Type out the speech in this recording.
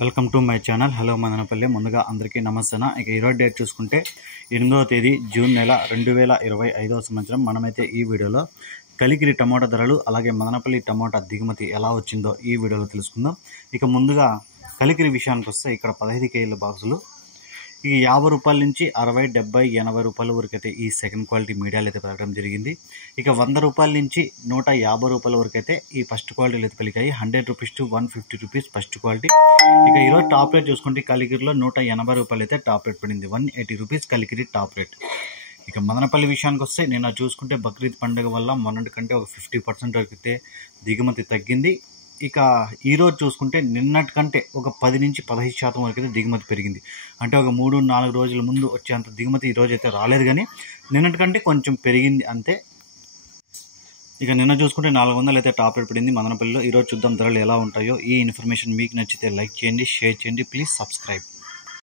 Welcome to my channel. Hello Madanapalle. ముందుగా అందరికీ నమస్తే. ఇక ఈరోజు డేట్ చూసుకుంటే 8వ తేదీ జూన్ నెల 2025వ సంవత్సరం. మనమైతే ఈ వీడియోలో కలికిరి టమోటా ధరలు అలాగే మదనపల్లి టమోటా దిగుమతి ఎలా వచ్చిందో ఈ వీడియోలో తెలుసుకుందాం. ఇక ముందుగా కలికిరి విషయానికి వస్తే ఇక్కడ 15 కేజీల బాక్సులు ఈ 50 రూపాయల నుంచి 60, 70, 80 రూపాయల వరకు అయితే ఈ సెకండ్ క్వాలిటీ మీడియాలు అయితే పెరగడం జరిగింది. ఇక 100 రూపాయల నుంచి 150 రూపాయల వరకు అయితే ఈ ఫస్ట్ క్వాలిటీలు అయితే పలికాయి. 100 rupees to 150 rupees first quality. ఇక ఈరోజు టాప్ రేట్ చూసుకుంటే కలికిరిలో 180 రూపాయలు అయితే టాప్ రేట్ పడింది. 180 రూపీస్ కలికిరి టాప్ రేట్. ఇక మదనపల్లి విషయానికి వస్తే నిన్న చూసుకుంటే బక్రీద్ పండుగ వల్ల మొన్నటి కంటే ఒక 50% వరకు అయితే దిగుమతి తగ్గింది. ఇక ఈరోజు చూసుకుంటే నిన్నటి కంటే ఒక 10 నుంచి 15% వరకు అయితే దిగుమతి పెరిగింది. అంటే ఒక 3-4 రోజుల ముందు వచ్చేంత దిగుమతి ఈరోజు అయితే రాలేదు, కానీ నిన్నటి కంటే కొంచెం పెరిగింది అంతే. ఇక నిన్న చూసుకుంటే 400 అయితే టాప్ రేట్ పడింది మదనపల్లిలో. ఈరోజు చూద్దాం ధరలు ఎలా ఉంటాయో. ఈ ఇన్ఫర్మేషన్ మీకు నచ్చితే లైక్ చేయండి, షేర్ చేయండి, ప్లీజ్ సబ్స్క్రైబ్.